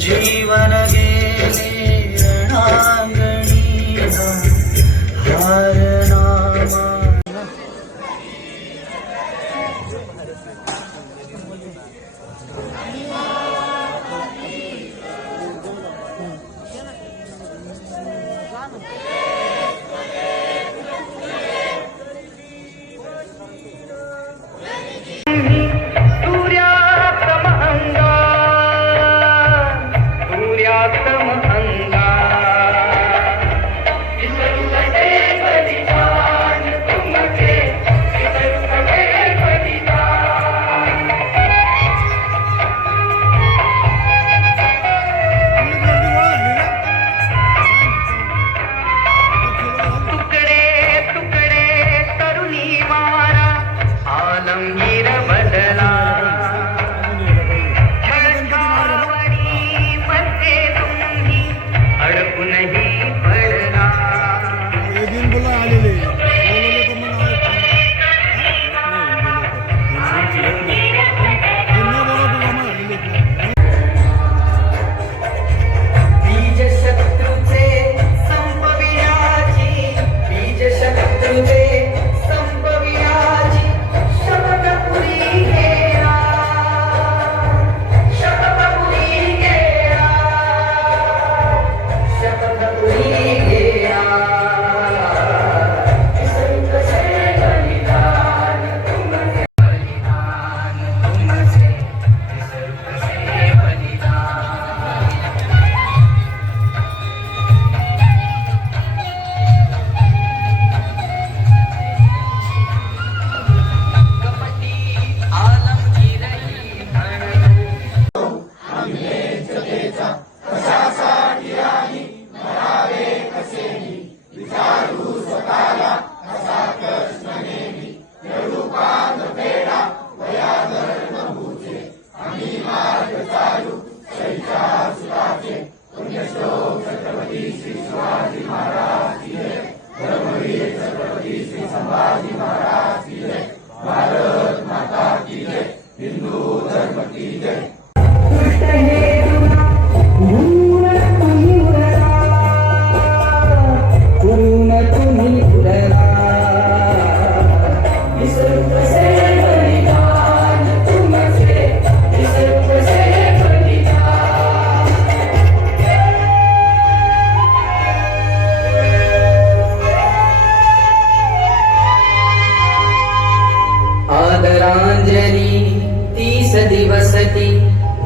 जीवन गेले रणांगणी हार नामा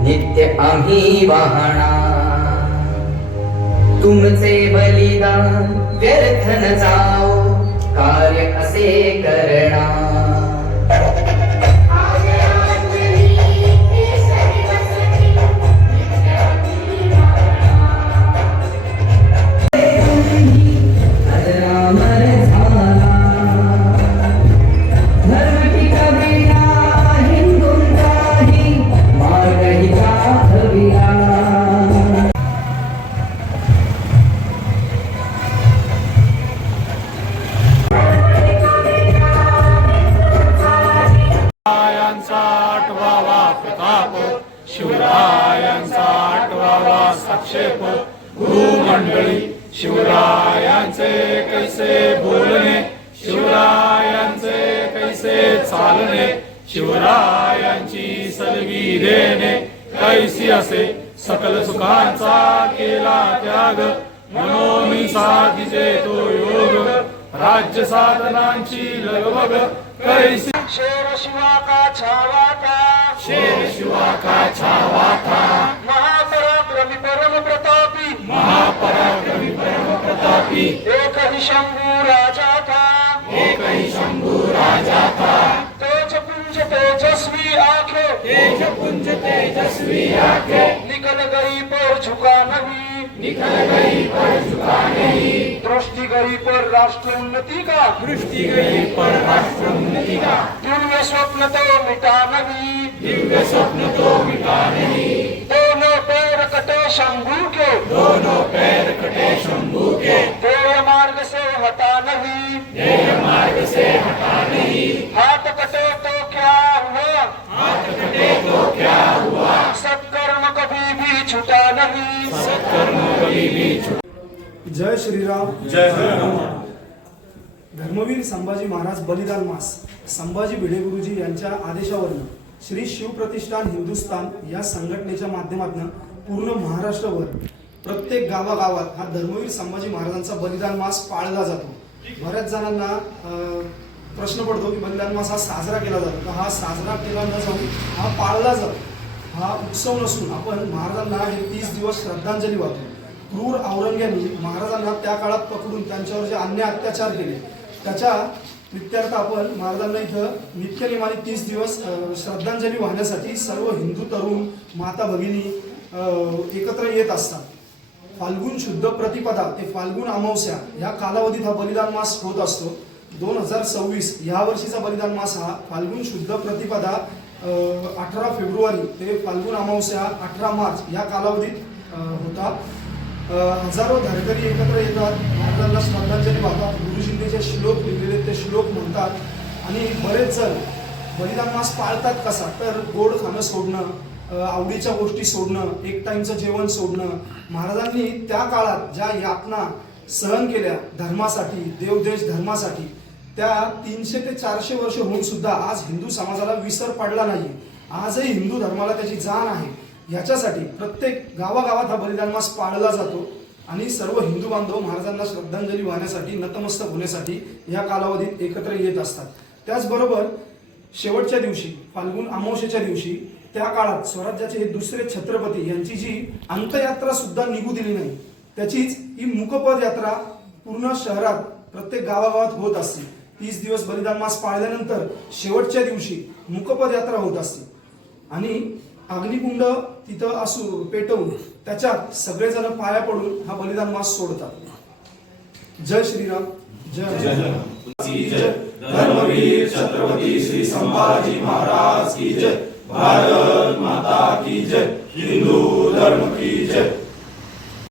नित्य आम्ही वाहना तुमचे बलिदान व्यर्थ न जाओ कार्य असे करना शिवरायांचा 8वा साक्षेप गुरुमंडळी शिवरायांचे कैसे बोलणे शिवरायांचे कैसे चालणे शिवरायांची सलगी देणे कैसी असे सकल सुखांचा केला त्याग मनोनी साधीचे तो योग राज्य साधनांची लगबग कैसी शेर शिवा का छावा था शेर शिवा का छावा था महापराक्रमी परम प्रतापी एक ही शंभू राजा था तेजपुंज तेजस्वी आंखें निकल गई पर झुका नहीं दृष्टि गई पर राष्ट्र उन्नति का दिव्य स्वप्न तो मिटा नहीं दोनों पैर कटे शंभू के देय मार्ग से हटा नहीं हाथ कटे तो क्या हुआ सत्कर्म कभी भी छुटा नहीं, सत्कर्म कभी भी छूटा। जय श्रीराम. जय श्रीराम. धर्मवीर संभाजी महाराज बलिदान मास संभाजी भिडे गुरुजी यांच्या आदेशावरून श्री शिवप्रतिष्ठान हिंदुस्थान या संघटनेच्या माध्यमातून पूर्ण महाराष्ट्रभर प्रत्येक गावागावात हा धर्मवीर संभाजी महाराजांचा बलिदान मास पाळला जातो. बऱ्याच जणांना प्रश्न पडतो की बलिदान मास हा साजरा केला जातो, तर हा साजरा केला न जाऊन हा पाळला जातो. हा उत्सव नसून आपण महाराजांना हे 30 दिवस श्रद्धांजली वाहतो. क्रूर औरंग्यांनी महाराजांना त्या काळात पकडून त्यांच्यावर जे अन्याय अत्याचार केले त्याच्या प्रित्यर्थ आपण महाराजांना इथं नित्यनेमाने 30 दिवस श्रद्धांजली वाहण्यासाठी सर्व हिंदू तरुण माता भगिनी एकत्र येत असतात. फाल्गुन शुद्ध प्रतिपदा ते फाल्गुन अमावस्या या कालावधीत हा बलिदान मास होत असतो. 2026 या वर्षीचा बलिदान मास हा फाल्गुन शुद्ध प्रतिपदा 18 फेब्रुवारी ते फाल्गुन अमावस्या 18 मार्च या कालावधीत होता. हजारो धारकरी एकत्र येतात, महाराजांना श्रद्धांजली वाहतात, गुरुजींनी जे श्लोक लिहिलेले ते श्लोक म्हणतात. आणि बरेच जण बलिदान मास पाळतात कसा, तर गोड खाणं सोडणं, आवडीच्या गोष्टी सोडणं, एक टाइमचं जेवण सोडणं. महाराजांनी त्या काळात ज्या यातना सहन केल्या धर्मासाठी, देवदेश धर्मासाठी, त्या 300 ते 400 वर्ष होऊन सुद्धा आज हिंदू समाजाला विसर पडला नाही. आजही हिंदू धर्माला त्याची जाण आहे. याच्यासाठी प्रत्येक गावागावात हा बलिदान मास पाळला जातो आणि सर्व हिंदू बांधव महाराजांना श्रद्धांजली वाहण्यासाठी, नतमस्तक होण्यासाठी या कालावधीत एकत्र येत असतात. त्याचबरोबर शेवटच्या दिवशी फाल्गुन अमावस्येच्या दिवशी त्या काळात स्वराज्याचे हे दुसरे छत्रपती यांची जी अंत्ययात्रा सुद्धा निघू दिली नाही, त्याचीच ही मुकपद यात्रा पूर्ण शहरात प्रत्येक गावागावात होत असते. 30 दिवस बलिदान मास पाळल्यानंतर शेवटच्या दिवशी मुकपद यात्रा होत असते आणि अग्निकुंड तिथं असू पेटवून त्याच्यात सगळेजण पाया पडून हा बलिदान मास सोडतात. जय श्रीराम. जय जय. धर्मवीर छत्रपती श्री संभाजी महाराज की जय. भारत माता की जय. हिंदू धर्म की जय.